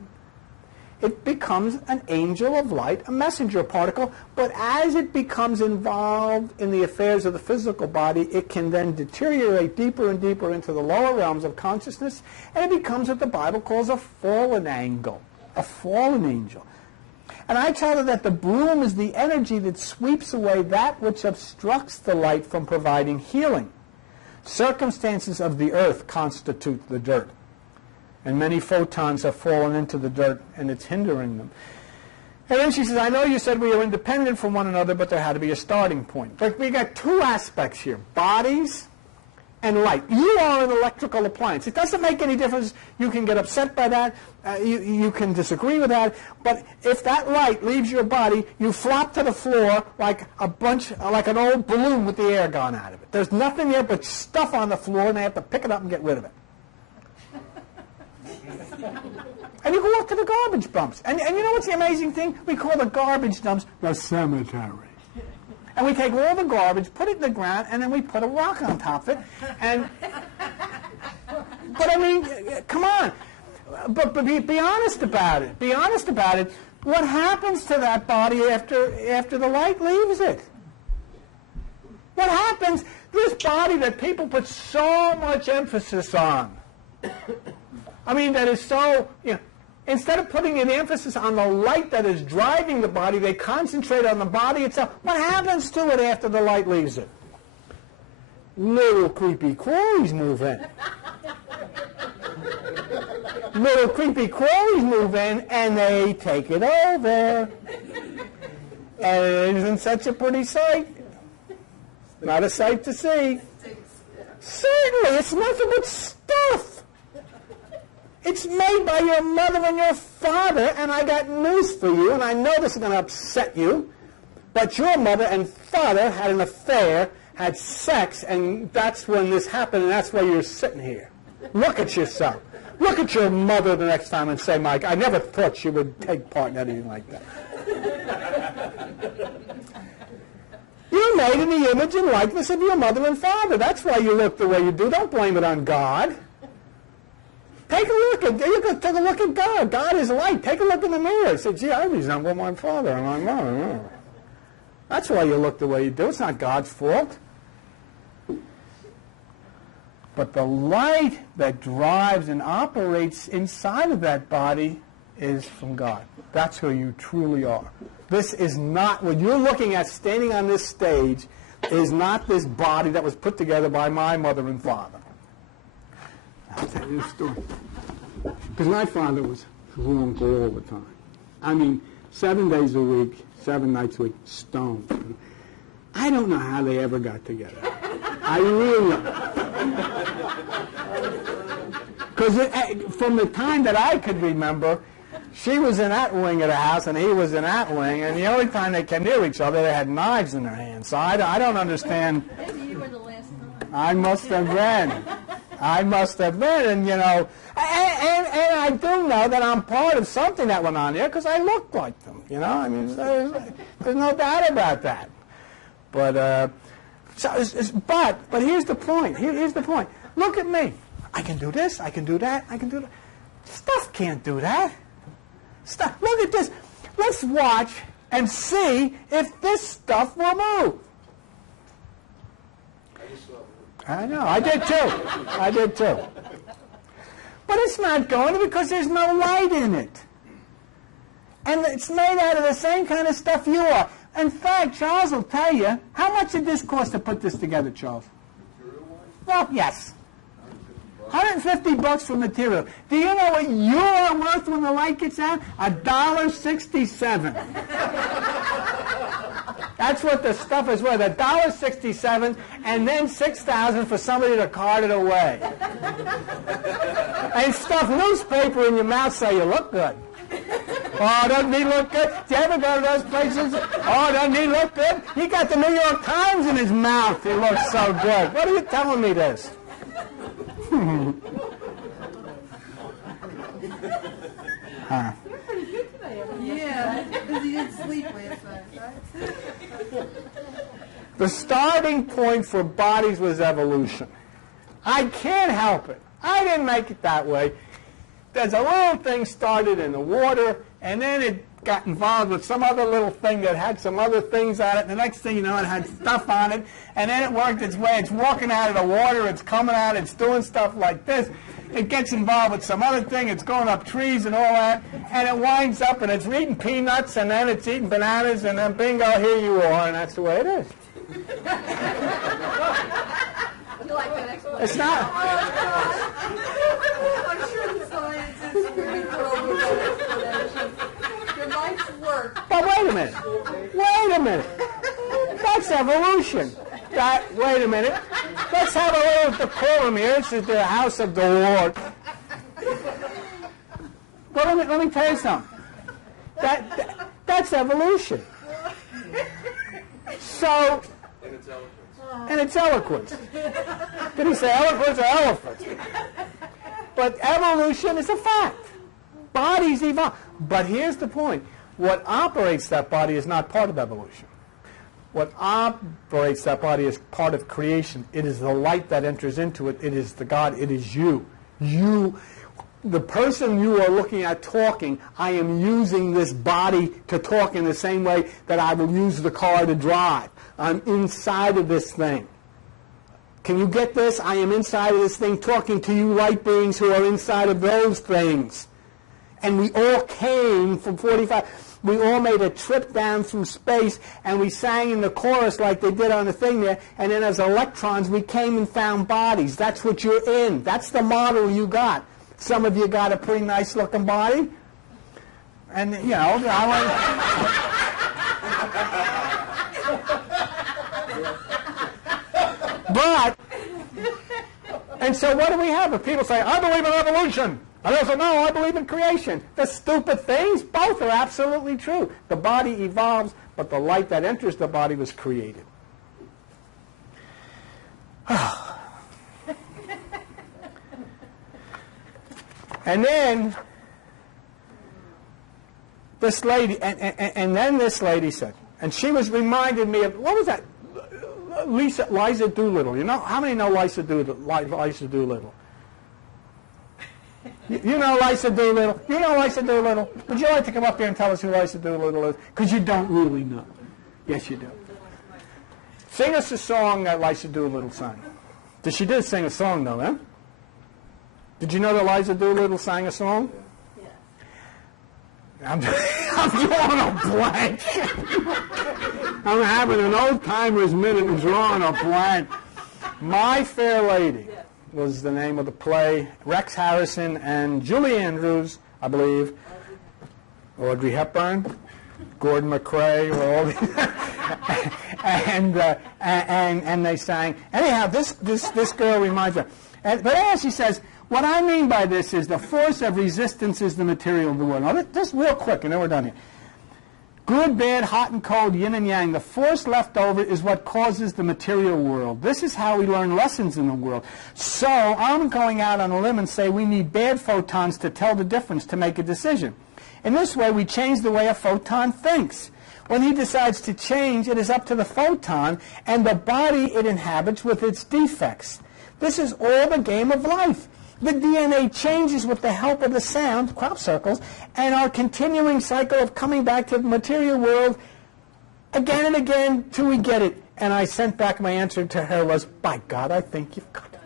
it becomes an angel of light, a messenger particle, but as it becomes involved in the affairs of the physical body, it can then deteriorate deeper and deeper into the lower realms of consciousness, and it becomes what the Bible calls a fallen angle, a fallen angel. And I tell her that the broom is the energy that sweeps away that which obstructs the light from providing healing. Circumstances of the earth constitute the dirt. And many photons have fallen into the dirt, and it's hindering them. And then she says, I know you said we are independent from one another, but there had to be a starting point. But we got two aspects here, bodies and light. You are an electrical appliance. It doesn't make any difference. You can get upset by that. You can disagree with that. But if that light leaves your body, you flop to the floor like an old balloon with the air gone out of it. There's nothing there but stuff on the floor, and they have to pick it up and get rid of it. And you go up to the garbage dumps. And you know what's the amazing thing? We call the garbage dumps the cemetery. And we take all the garbage, put it in the ground, and then we put a rock on top of it. But I mean, come on. But be honest about it. Be honest about it. What happens to that body after the light leaves it? What happens? This body that people put so much emphasis on. I mean, that is so, instead of putting an emphasis on the light that is driving the body, they concentrate on the body itself. What happens to it after the light leaves it? Little creepy crawlies move in. Little creepy crawlies move in, and they take it over. And it isn't such a pretty sight. Not a sight to see. Certainly, it's nothing but stuff. It's made by your mother and your father, and I got news for you, and I know this is going to upset you, but your mother and father had an affair, had sex, and that's when this happened, and that's why you're sitting here. Look at yourself. Look at your mother the next time and say, Mike, I never thought she would take part in anything like that. You're made in the image and likeness of your mother and father. That's why you look the way you do. Don't blame it on God. Take a look at God. God is light. Take a look in the mirror. Say, gee, I resemble my father and my mother. That's why you look the way you do. It's not God's fault. But the light that drives and operates inside of that body is from God. That's who you truly are. This is not, what you're looking at standing on this stage is not this body that was put together by my mother and father. I'll tell you a story. Because my father was drunk all the time. I mean, 7 days a week, 7 nights a week, stoned. I don't know how they ever got together. I really don't. Because from the time that I could remember, she was in that wing of the house and he was in that wing, and the only time they came near each other, they had knives in their hands. So I don't understand. Maybe you were the last time. I must have been. And and I do know that I'm part of something that went on there because I looked like them, I mean, there's no doubt about that. But but here's the point. Here's the point. Look at me. I can do this. I can do that. I can do that. Stuff can't do that. Stuff. Look at this. Let's watch and see if this stuff will move. I know. I did too. But it's not going to because there's no light in it. And it's made out of the same kind of stuff you are. In fact, Charles will tell you, how much did this cost to put this together, Charles? Well, yes. $150 for material. Do you know what you are worth when the light gets out? $1.67. That's what the stuff is worth, $1.67, and then $6,000 for somebody to cart it away. And stuff newspaper in your mouth so you look good. Oh, doesn't he look good? Do you ever go to those places? Oh, doesn't he look good? He got the New York Times in his mouth. He looks so good. What are you telling me this? Huh. You're pretty good today. Yeah, because he didn't sleep last night, right? The starting point for bodies was evolution. I can't help it. I didn't make it that way. There's a little thing started in the water, and then it got involved with some other little thing that had some other things on it. The next thing you know, it had stuff on it, and then it worked its way. It's walking out of the water. It's coming out. It's doing stuff like this. It gets involved with some other thing. It's going up trees and all that, and it winds up, and it's eating peanuts, and then it's eating bananas, and then bingo, here you are, and that's the way it is. You like that explanation? It's not. I'm sure the scientists really thrilled with that explanation. Your life's work. But wait a minute. Wait a minute. That's evolution. Wait a minute. Let's have a little decorum here. This is the house of the Lord. Well, let me tell you something. That's evolution. So, and it's eloquence. Did he say eloquence or elephant? But evolution is a fact. Bodies evolve. But here's the point. What operates that body is not part of evolution. What operates that body is part of creation. It is the light that enters into it. It is the God. It is you. You, the person you are looking at talking, I am using this body to talk in the same way that I will use the car to drive. I'm inside of this thing. Can you get this? I am inside of this thing talking to you light beings who are inside of those things. And we all came from 45. We all made a trip down through space, and we sang in the chorus like they did on the thing there, and then as electrons we came and found bodies. That's what you're in. That's the model you got. Some of you got a pretty nice looking body. And, you know, and so what do we have? If people say, I believe in evolution. And they say, no, I believe in creation. The stupid things, both are absolutely true. The body evolves, but the light that enters the body was created. And then this lady, and then this lady said, and she was reminded me of, what was that? Liza Doolittle. You know, how many know Liza Doolittle? You know Liza Doolittle? You know Liza Doolittle? Would you like to come up here and tell us who Liza Doolittle is? Because you don't really know. Yes, you do. Sing us a song that Liza Doolittle sang. She did sing a song, though, eh? Did you know that Liza Doolittle sang a song? Yeah. I'm drawing a blank. I'm having an old-timer's minute and drawing a blank. My Fair Lady was the name of the play. Rex Harrison and Julie Andrews, I believe, Audrey Hepburn, Gordon McRae, were all and they sang. Anyhow, this girl reminds me. But as she says, what I mean by this is the force of resistance is the material of the world. Now, just real quick, and then we're done here. Good, bad, hot and cold, yin and yang. The force left over is what causes the material world. This is how we learn lessons in the world. So I'm going out on a limb and say we need bad photons to tell the difference, to make a decision. In this way, we change the way a photon thinks. When he decides to change, it is up to the photon and the body it inhabits with its defects. This is all the game of life. The DNA changes with the help of the sound, crop circles, and our continuing cycle of coming back to the material world again and again till we get it. And I sent back my answer to her was, by God, I think you've got it.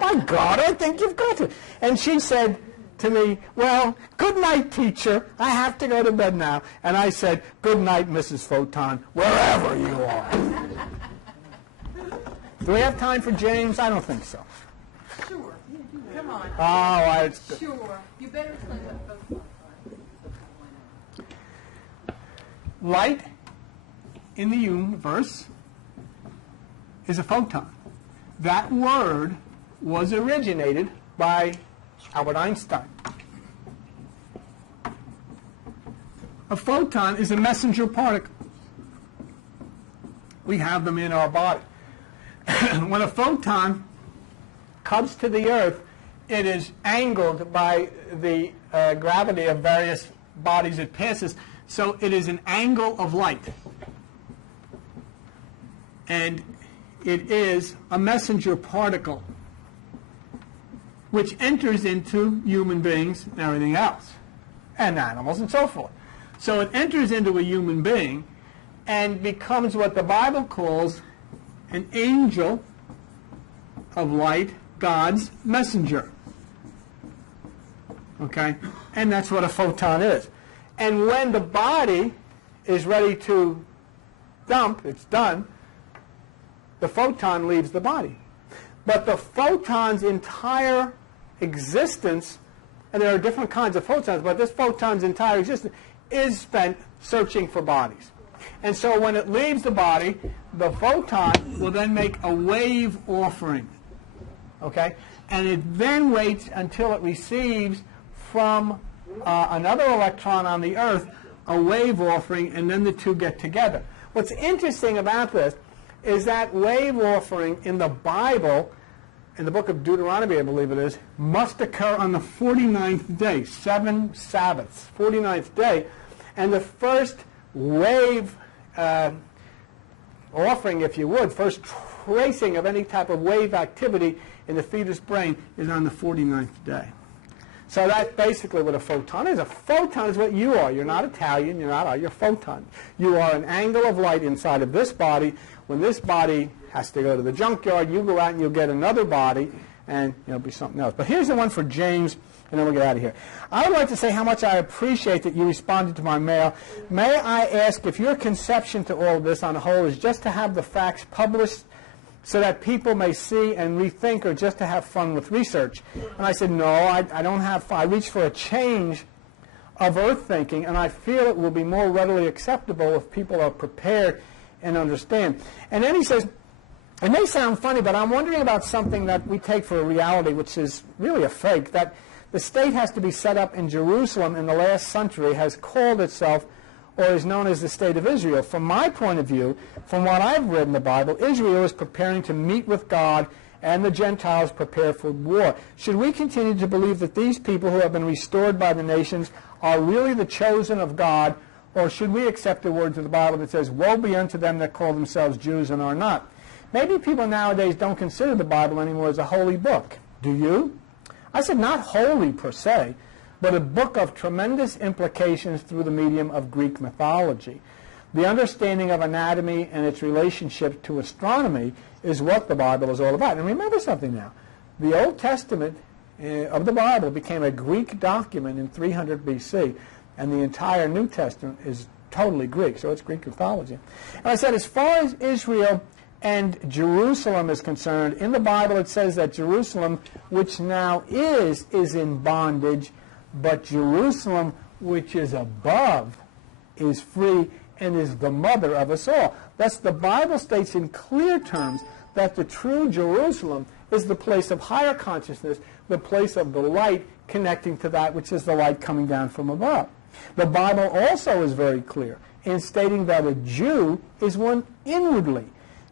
By God, I think you've got it. And she said to me, well, good night, teacher. I have to go to bed now. And I said, good night, Mrs. Photon, wherever you are. Do we have time for James? I don't think so. Sure. Come on. Oh, Sure. You better explain what photon are. Light in the universe is a photon. That word was originated by Albert Einstein. A photon is a messenger particle. We have them in our body. When a photon comes to the Earth, it is angled by the gravity of various bodies it passes, so it is an angle of light. And it is a messenger particle which enters into human beings and everything else, and animals and so forth. So it enters into a human being and becomes what the Bible calls an angel of light, God's messenger. Okay? And that's what a photon is. And when the body is ready to dump, it's done, the photon leaves the body. But the photon's entire existence, and there are different kinds of photons, but this photon's entire existence is spent searching for bodies. And so when it leaves the body, the photon will then make a wave offering. Okay? And it then waits until it receives from another electron on the Earth a wave offering, and then the two get together. What's interesting about this is that wave offering in the Bible, in the book of Deuteronomy, I believe it is, must occur on the 49th day, 7 Sabbaths, 49th day. And the first wave offering, if you would, first tracing of any type of wave activity in the fetus brain is on the 49th day. So that's basically what a photon is. A photon is what you are. You're not Italian. You're not. You're a photon. You are an angle of light inside of this body. When this body has to go to the junkyard, you go out and you'll get another body, and it'll be something else. But here's the one for James, and then we'll get out of here. I would like to say how much I appreciate that you responded to my mail. May I ask if your conception to all of this on the whole is just to have the facts published so that people may see and rethink, or just to have fun with research? And I said, no, I don't have fun. I reach for a change of earth thinking, and I feel it will be more readily acceptable if people are prepared and understand. And then he says, it may sound funny, but I'm wondering about something that we take for a reality, which is really a fake, that the state has to be set up in Jerusalem in the last century, has called itself, or is known as the State of Israel. From my point of view, from what I've read in the Bible, Israel is preparing to meet with God, and the Gentiles prepare for war. Should we continue to believe that these people who have been restored by the nations are really the chosen of God, or should we accept the words of the Bible that says, woe be unto them that call themselves Jews and are not? Maybe people nowadays don't consider the Bible anymore as a holy book. Do you? I said not holy per se, but a book of tremendous implications through the medium of Greek mythology. The understanding of anatomy and its relationship to astronomy is what the Bible is all about. And remember something now. The Old Testament of the Bible became a Greek document in 300 BC, and the entire New Testament is totally Greek, so it's Greek mythology. And I said, as far as Israel and Jerusalem is concerned, in the Bible it says that Jerusalem, which now is in bondage, but Jerusalem, which is above, is free and is the mother of us all. Thus, the Bible states in clear terms that the true Jerusalem is the place of higher consciousness, the place of the light connecting to that which is the light coming down from above. The Bible also is very clear in stating that a Jew is one inwardly.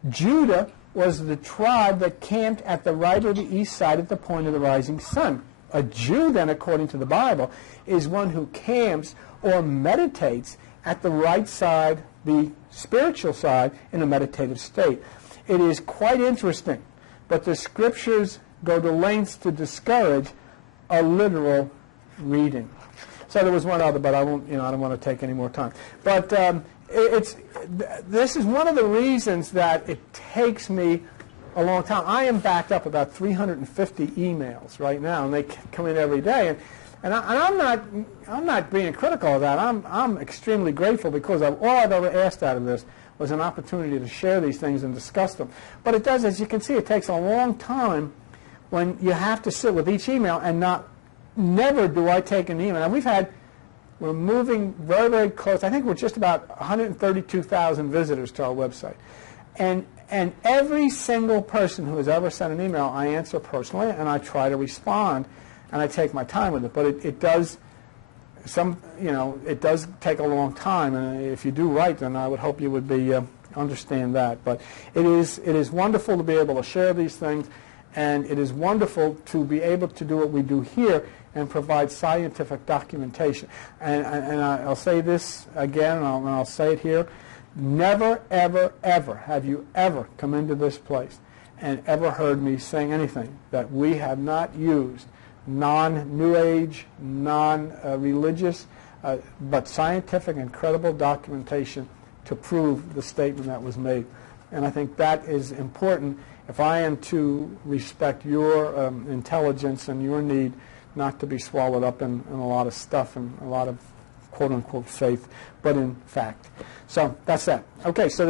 Judah was the tribe that camped at the right or the east side at the point of the rising sun. A Jew, then, according to the Bible, is one who camps or meditates at the right side, the spiritual side, in a meditative state. It is quite interesting, but the Scriptures go to lengths to discourage a literal reading. So there was one other, but I won't. I don't want to take any more time. But this is one of the reasons that it takes me a long time. I am backed up about 350 emails right now, and they come in every day. And I'm not being critical of that. I'm extremely grateful, because all I've ever asked out of this was an opportunity to share these things and discuss them. But it does, as you can see, it takes a long time when you have to sit with each email, and never do I take an email. Now we're moving very, very close. I think we're just about 132,000 visitors to our website. And every single person who has ever sent an email, I answer personally, and I try to respond, and I take my time with it. But it does it does take a long time, and if you do right, then I would hope you would be understand that. But it is wonderful to be able to share these things, and it is wonderful to be able to do what we do here and provide scientific documentation. And I'll say this again, and I'll say it here. Never, ever, ever have you ever come into this place and ever heard me saying anything that we have not used non-New Age, non-religious, but scientific and credible documentation to prove the statement that was made. And I think that is important if I am to respect your intelligence and your need not to be swallowed up in a lot of stuff and a lot of quote-unquote faith, but in fact. So that's that. Okay, so then